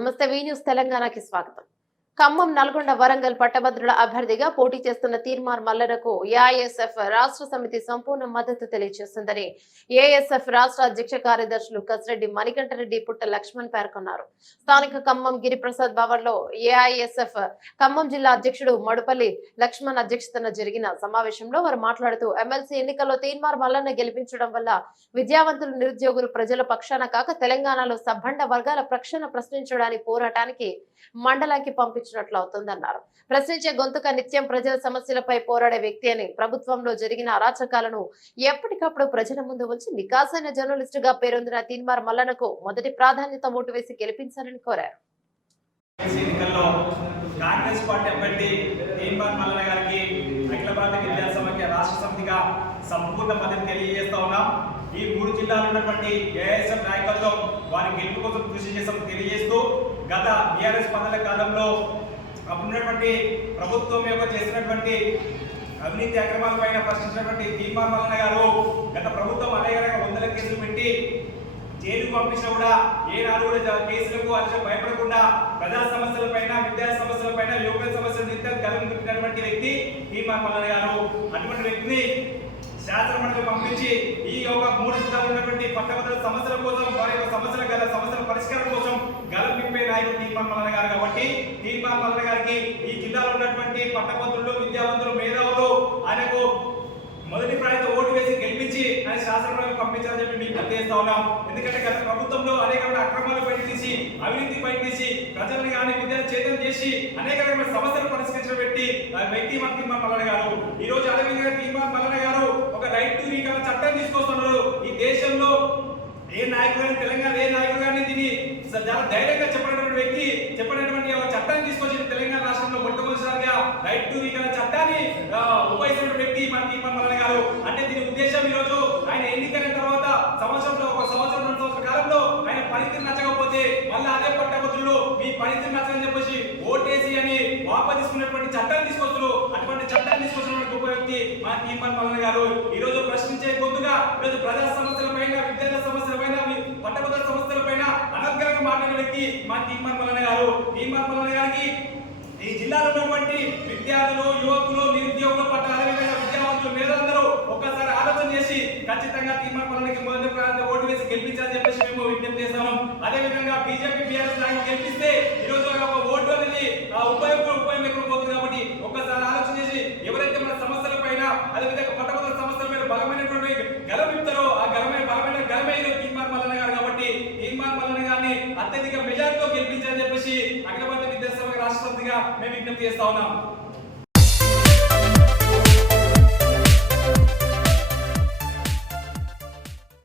నమస్తే వి న్యూస్ తెలంగాణకి స్వాగతం. ఖమ్మం, నల్గొండ, వరంగల్ పట్టభద్రుల అభ్యర్థిగా పోటీ చేస్తున్న తీర్మార్ మల్లనకు ఏఐఎస్ఎఫ్ రాష్ట్ర సమితి సంపూర్ణ మద్దతు తెలియజేస్తుందని ఏఎస్ఎఫ్ రాష్ట్ర అధ్యక్ష కార్యదర్శులు కసిరెడ్డి మణికంఠరెడ్డి, పుట్ట లక్ష్మణ్ పేర్కొన్నారు. స్థానిక ఖమ్మం గిరిప్రసాద్ భవన్ లో ఏఐఎస్ఎఫ్ ఖమ్మం జిల్లా అధ్యక్షుడు మడుపల్లి లక్ష్మణ్ అధ్యక్షతన జరిగిన సమావేశంలో వారు మాట్లాడుతూ ఎమ్మెల్సీ ఎన్నికల్లో తీర్మార్ మల్లన్న గెలిపించడం వల్ల విద్యావంతులు, నిరుద్యోగులు ప్రజల పక్షాన కాక తెలంగాణలో సబ్బండ వర్గాల పక్షాన ప్రశ్నించడానికి పోరాటానికి మండలానికి పంపించినట్లు అవుతుందన్నారు. ప్రశ్నించే గొంతుక నిత్యం ప్రజల సమస్యలపై పోరాడే వ్యక్తి అని, ప్రభుత్వంలో జరిగిన అరాచకాలను ఎప్పటికప్పుడు ప్రజల ముందు ఉంచి నికాసైన జర్నలిస్ట్ గా పేరొందిన తీర్మార్ మల్లనకు మొదటి ప్రాధాన్యత ఓటు వేసి గెలిపించాలని కోరారు. కాంగ్రెస్ పార్టీ అభ్యర్థి తీర్మార్ మల్లన గారికి అఖిల భారత విద్యా సమైక్య రాష్ట్ర సమితిగా సంపూర్ణ మద్దతు తెలియజేస్తా ఉన్నాం. ఈ 3 జిల్లాలో ఉన్నటువంటి ఏఐఎస్ఎఫ్ నాయకత్వం వారి గెలుపు కోసం కృషి చేస్తాం తెలియజేస్తూ, గత బీఆర్ఎస్ పదల కాలంలో అప్పుడున్నటువంటి ప్రభుత్వం యొక్క చేసినటువంటి అవినీతి అక్రమాలపైన ప్రశ్నించినటువంటి తీర్మార్ మల్లన గారు గత ప్రభుత్వం అనేక వందల కేసులు పెట్టి జైలుకు పంపించినా కూడా ఏనాడు కూడా కేసులకు భయపడకుండా ప్రజా సమస్యలపైన, విద్యా సమస్యలపైన, యువకుల సమస్యలు నిత్యం కలుగుతున్నటువంటి వ్యక్తి తీర్మార్ మల్లన గారు. అటువంటి వ్యక్తిని శాసనమండలి పంపించి ఈ యొక్క 3 జిల్లాలో ఉన్నటువంటి పట్టభద్రుల సమస్యల కోసం, వారి యొక్క సమస్యల పరిష్కారం కోసం గలం విప్పే నాయకుడు తీర్మార్ మల్లన గారు. కాబట్టి తీర్మార్ మల్లన గారికి ఈ జిల్లాలో ఉన్నటువంటి పట్టభద్రులు, విద్యావంతులు, మేధావులు ఆయనకు మొదటి ప్రాయంతో ఓటు వేసి గెలిపించి ఆయన శాసనమండలి పంపించాలని చెప్పి మీకు తెలియజేస్తా ఉన్నాం. ఎందుకంటే గత ప్రభుత్వంలో అనేక అక్రమాలు బయట తీసి, అవినీతి బయట తీసి, ప్రజలను కానీ విద్యను చేతం చేసి అనేక రకమైన సమస్యలు పరిష్కరించిన వ్యక్తి మన తీర్మార్ మల్లన గారు. ఈ రోజు అదేవిధంగా తీర్మార్ మల్లన గారు ఒక రైట్ టు రీకవరీ చట్టం తీసుకొస్తున్నారు. ఈ దేశంలో ఏ నాయకుడు కానీ, తెలంగాణ ఏ నాయకుడు కానీ దీన్ని చాలా ధైర్యంగా చెప్పినటువంటి వ్యక్తి, చెప్పినటువంటి ఒక చట్టాన్ని తీసుకొచ్చిన తెలంగాణ రాష్ట్రంలో మొట్టమొదటిసారిగా రైట్ టు రీకవరీ చట్టాన్ని ఉపయోగించిన వ్యక్తి మన తీర్మార్ మల్లన గారు. అంటే దీని ఉద్దేశం ఈ రోజు ఆయన ఎన్నికైన తర్వాత సంవత్సరంలో, 2 సంవత్సరాల కాలంలో ఆయన పనితీరు నచ్చకపోతే మళ్ళీ అదే పట్టభద్రులు మీ పనితీరు నచ్చని చెప్పేసి ఓటేసి అని వాపసు తీసుకున్నటువంటి చట్టాన్ని తీసుకొస్తారు. అటువంటి చట్టాన్ని తీసుకొచ్చినటువంటి గొప్ప వ్యక్తి మన తీర్మార్ మల్లన గారు. ఈ రోజు ప్రశ్నించే గొంతుగా ఈరోజు ప్రజా సమస్యలపైన, విద్యార్థుల సమస్యలపైన, పట్టభద్రుల సమస్యలపైన అనర్గళంగా మాట్లాడే వ్యక్తి మన తీర్మార్ మల్లన గారు. తీర్మార్ మల్లన గారికి ఈ జిల్లాలో ఉన్నటువంటి విద్యార్థులు, యువకులు, నిరుద్యోగుల పట్ల, అదేవిధంగా విద్యావంతులు, మేధావులందరూ ఒక్కసారి ఆలోచన చేసి ఖచ్చితంగా తీర్మార్ మల్లనకి మొదటి ప్రాంతం ఓటు వేసి గెలిపించాలని చెప్పేసి మేము విజ్ఞప్తి చేస్తాము. అదేవిధంగా బీజేపీ, బీఆర్ఎస్ నాయకులు గెలిపిస్తే ఈ రోజు ఒక ఓటు అనేది ఉపయోగం పోతుంది. కాబట్టి ఒక్కసారి ఆలోచన చేసి ఎవరైతే మన సమస్యల పైన, అదేవిధంగా పట్టభద్రుల సమస్యల పైన బలమైనటువంటి గలం ఇస్తారో ఆ బలమైన తీర్మార్ మల్లన గారు. కాబట్టి తీర్మార్ మల్లన గారిని అత్యధిక మెజారిటీతో గెలిపించాలని చెప్పేసి అఖిల భారత విద్యా సమైక్య రాష్ట్ర సమితిగా మేము విజ్ఞప్తి చేస్తా ఉన్నాం.